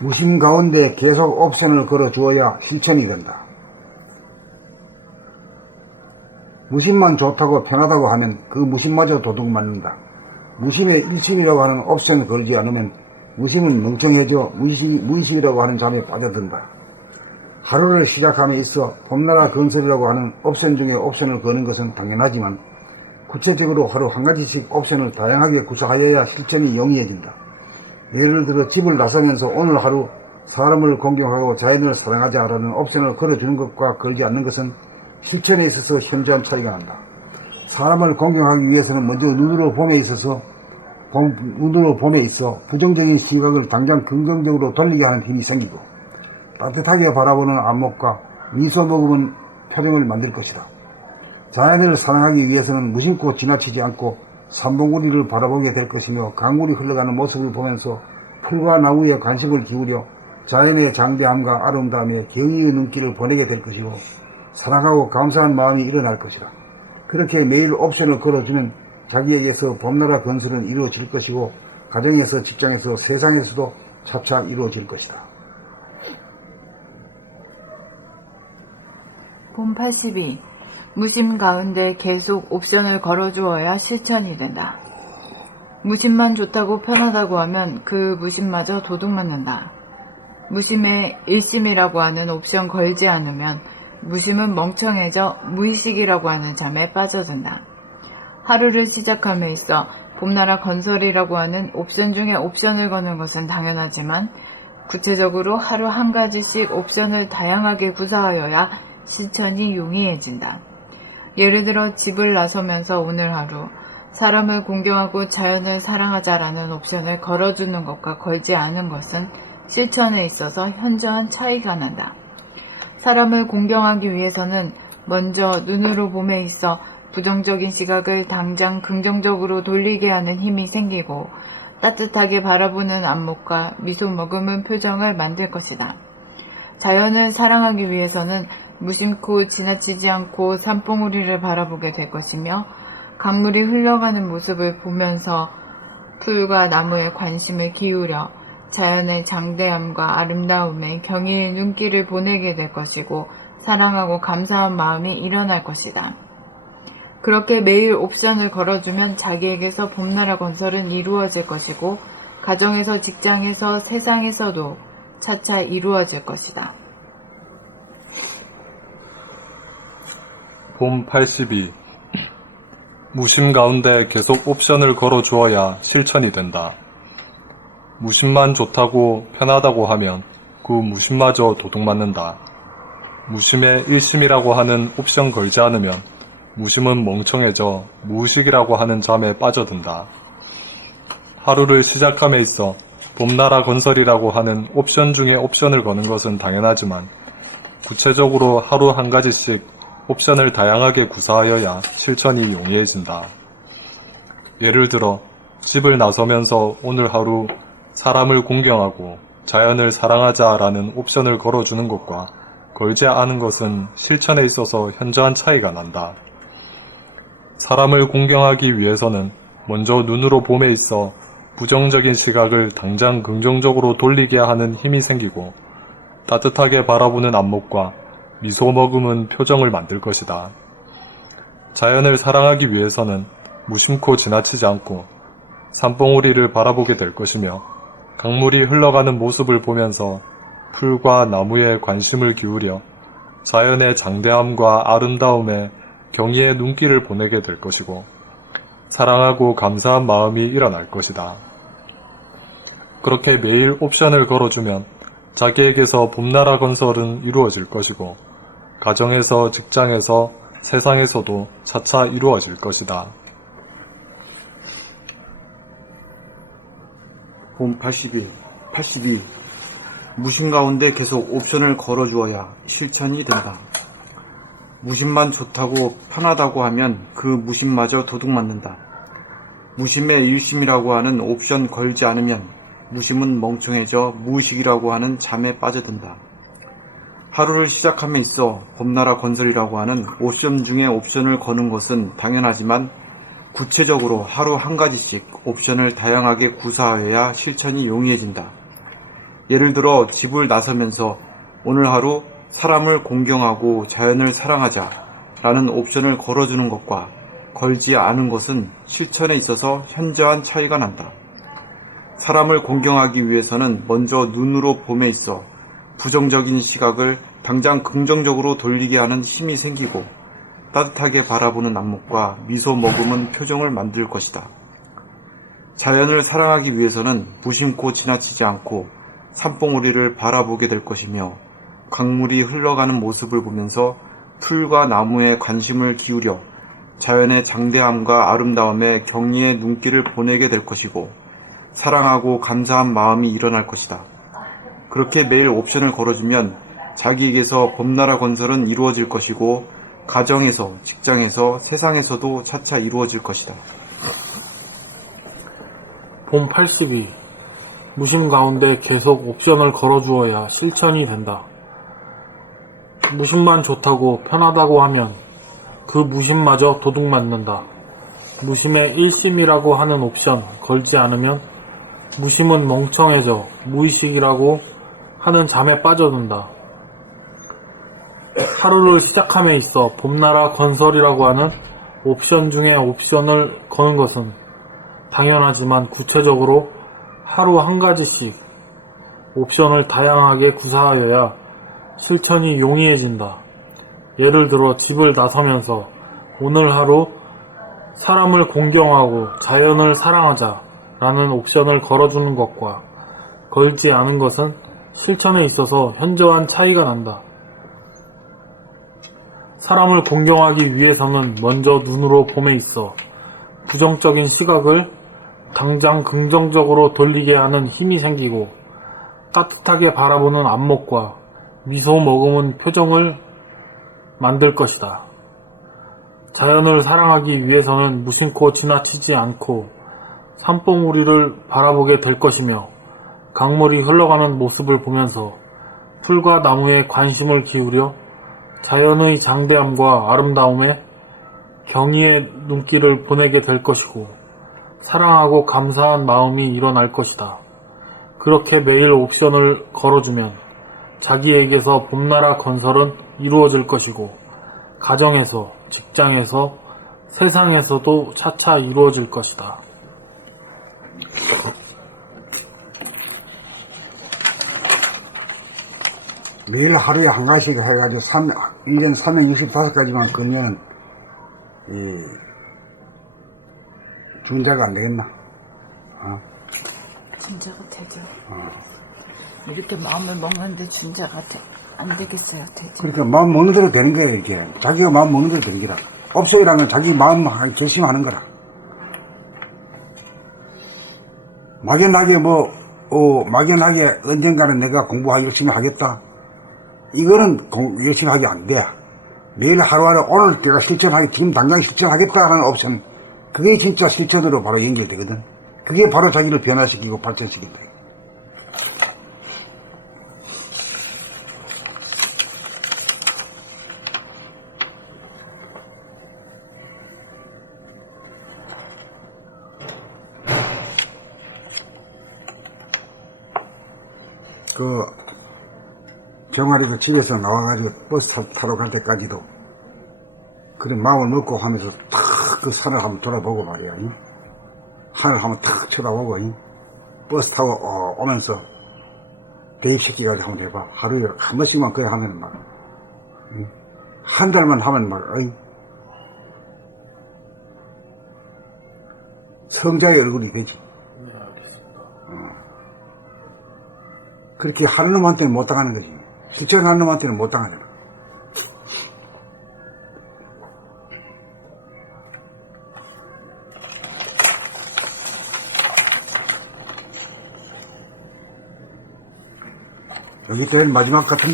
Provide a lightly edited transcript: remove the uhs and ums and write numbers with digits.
무심 가운데 계속 옵션을 걸어 주어야 실천이 된다. 무심만 좋다고 편하다고 하면 그 무심마저 도둑 맞는다. 무심의 일심이라고 하는 옵션을 걸지 않으면 무심은 멍청해져 무의식이라고 하는 잠에 빠져든다. 하루를 시작함에 있어 봄나라 건설이라고 하는 옵션 중에 옵션을 거는 것은 당연하지만 구체적으로 하루 한 가지씩 옵션을 다양하게 구사하여야 실천이 용이해진다. 예를 들어 집을 나서면서 오늘 하루 사람을 공경하고 자연을 사랑하자라는 옵션을 걸어주는 것과 걸지 않는 것은 실천에 있어서 현저한 차이가 난다. 사람을 공경하기 위해서는 먼저 눈으로 봄에 있어 부정적인 시각을 당장 긍정적으로 돌리게 하는 힘이 생기고 따뜻하게 바라보는 안목과 미소 머금은 표정을 만들 것이다. 자연을 사랑하기 위해서는 무심코 지나치지 않고 산봉우리를 바라보게 될 것이며 강물이 흘러가는 모습을 보면서 풀과 나무에 관심을 기울여 자연의 장대함과 아름다움에 경의의 눈길을 보내게 될 것이고 사랑하고 감사한 마음이 일어날 것이다. 그렇게 매일 옵션을 걸어주면 자기에게서 봄나라 건설은 이루어질 것이고 가정에서 직장에서 세상에서도 차차 이루어질 것이다. 봄 82. 무심 가운데 계속 옵션을 걸어주어야 실천이 된다. 무심만 좋다고 편하다고 하면 그 무심마저 도둑맞는다. 무심에 일심이라고 하는 옵션 걸지 않으면 무심은 멍청해져 무의식이라고 하는 잠에 빠져든다. 하루를 시작함에 있어 봄나라 건설이라고 하는 옵션 중에 옵션을 거는 것은 당연하지만 구체적으로 하루 한 가지씩 옵션을 다양하게 구사하여야 실천이 용이해진다. 예를 들어 집을 나서면서 오늘 하루 사람을 공경하고 자연을 사랑하자라는 옵션을 걸어주는 것과 걸지 않은 것은 실천에 있어서 현저한 차이가 난다. 사람을 공경하기 위해서는 먼저 눈으로 봄에 있어 부정적인 시각을 당장 긍정적으로 돌리게 하는 힘이 생기고 따뜻하게 바라보는 안목과 미소 머금은 표정을 만들 것이다. 자연을 사랑하기 위해서는 무심코 지나치지 않고 산봉우리를 바라보게 될 것이며 강물이 흘러가는 모습을 보면서 풀과 나무에 관심을 기울여 자연의 장대함과 아름다움에 경의의 눈길을 보내게 될 것이고 사랑하고 감사한 마음이 일어날 것이다. 그렇게 매일 옵션을 걸어주면 자기에게서 봄나라 건설은 이루어질 것이고 가정에서 직장에서 세상에서도 차차 이루어질 것이다. 봄 82. 무심 가운데 계속 옵션을 걸어 주어야 실천이 된다. 무심만 좋다고 편하다고 하면 그 무심마저 도둑맞는다. 무심에 일심이라고 하는 옵션 걸지 않으면 무심은 멍청해져 무의식이라고 하는 잠에 빠져든다. 하루를 시작함에 있어 봄나라 건설이라고 하는 옵션 중에 옵션을 거는 것은 당연하지만 구체적으로 하루 한 가지씩 옵션을 다양하게 구사하여야 실천이 용이해진다. 예를 들어 집을 나서면서 오늘 하루 사람을 공경하고 자연을 사랑하자라는 옵션을 걸어주는 것과 걸지 않은 것은 실천에 있어서 현저한 차이가 난다. 사람을 공경하기 위해서는 먼저 눈으로 봄에 있어 부정적인 시각을 당장 긍정적으로 돌리게 하는 힘이 생기고 따뜻하게 바라보는 안목과 미소 머금은 표정을 만들 것이다. 자연을 사랑하기 위해서는 무심코 지나치지 않고 산봉우리를 바라보게 될 것이며 강물이 흘러가는 모습을 보면서 풀과 나무에 관심을 기울여 자연의 장대함과 아름다움에 경의의 눈길을 보내게 될 것이고 사랑하고 감사한 마음이 일어날 것이다. 그렇게 매일 옵션을 걸어주면 자기에게서 봄나라 건설은 이루어질 것이고 가정에서 직장에서 세상에서도 차차 이루어질 것이다. 봄 82. 무심 가운데 계속 옵션을 걸어주어야 실천이 된다. 무심만 좋다고 편하다고 하면 그 무심마저 도둑맞는다. 무심의 일심이라고 하는 옵션 걸지 않으면 무심은 멍청해져 무의식이라고 하는 잠에 빠져든다. 하루를 시작함에 있어 봄나라 건설이라고 하는 옵션 중에 옵션을 거는 것은 당연하지만 구체적으로 하루 한 가지씩 옵션을 다양하게 구사하여야 실천이 용이해진다. 예를 들어 집을 나서면서 오늘 하루 사람을 공경하고 자연을 사랑하자 라는 옵션을 걸어주는 것과 걸지 않은 것은 실천에 있어서 현저한 차이가 난다. 사람을 공경하기 위해서는 먼저 눈으로 봄에 있어 부정적인 시각을 당장 긍정적으로 돌리게 하는 힘이 생기고 따뜻하게 바라보는 안목과 미소 머금은 표정을 만들 것이다. 자연을 사랑하기 위해서는 무심코 지나치지 않고 산봉우리를 바라보게 될 것이며 강물이 흘러가는 모습을 보면서 풀과 나무에 관심을 기울여 자연의 장대함과 아름다움에 경의의 눈길을 보내게 될 것이고 사랑하고 감사한 마음이 일어날 것이다. 그렇게 매일 옵션을 걸어주면 자기에게서 봄나라 건설은 이루어질 것이고 가정에서, 직장에서, 세상에서도 차차 이루어질 것이다. 봄 82. 무심 가운데 계속 옵션을 걸어주어야 실천이 된다. 무심만 좋다고 편하다고 하면 그 무심마저 도둑맞는다. 무심의 일심이라고 하는 옵션 걸지 않으면 무심은 멍청해져 무의식이라고 하는 잠에 빠져든다. 하루를 시작함에 있어 봄나라 건설이라고 하는 옵션 중에 옵션을 거는 것은 당연하지만 구체적으로 하루 한 가지씩 옵션을 다양하게 구사하여야 실천이 용이해진다. 예를 들어 집을 나서면서 오늘 하루 사람을 공경하고 자연을 사랑하자 라는 옵션을 걸어주는 것과 걸지 않은 것은 실천에 있어서 현저한 차이가 난다. 사람을 공경하기 위해서는 먼저 눈으로 봄에 있어 부정적인 시각을 당장 긍정적으로 돌리게 하는 힘이 생기고 따뜻하게 바라보는 안목과 미소 머금은 표정을 만들 것이다. 자연을 사랑하기 위해서는 무심코 지나치지 않고 산봉우리를 바라보게 될 것이며 강물이 흘러가는 모습을 보면서 풀과 나무에 관심을 기울여 자연의 장대함과 아름다움에 경의의 눈길을 보내게 될 것이고 사랑하고 감사한 마음이 일어날 것이다. 그렇게 매일 옵션을 걸어주면 자기에게서 봄나라 건설은 이루어질 것이고 가정에서, 직장에서, 세상에서도 차차 이루어질 것이다. 매일 하루에 한 가지씩 해가지고 1년 365가지만 걸면은 준자가 안 되겠나? 진짜가 되죠. 이렇게 마음을 먹는데 준자가 안 되겠어요, 되죠. 그러니까 마음 먹는 대로 되는 거예요, 이게. 자기가 마음 먹는 대로 되는 거라. 업소이라는 건 자기 마음 결심하는 거라. 막연하게 막연하게 언젠가는 내가 공부하기 열심히 하겠다. 이거는 열심히 하기 안 돼. 매일 하루하루 오늘 내가 실천하기, 지금 당장 실천하겠다라는 옵션, 그게 진짜 실천으로 바로 연결되거든. 그게 바로 자기를 변화시키고 발전시킨다. 정아리도 집에서 나와가지고 버스 타러 갈 때까지도 그런 마음을 먹고 하면서 탁 그 산을 한번 돌아보고 말이야. 하늘 한번 탁 쳐다보고 버스 타고 오면서 대입시키가지고 한번 해봐. 하루에 한 번씩만 그래 하면 막 한 달만 하면 막 성자의 얼굴이 되지. 그렇게 하는 놈한테는 못 당하는 거지. 실천하는 놈한테는 못 당하잖아. 여기 때는 마지막 같은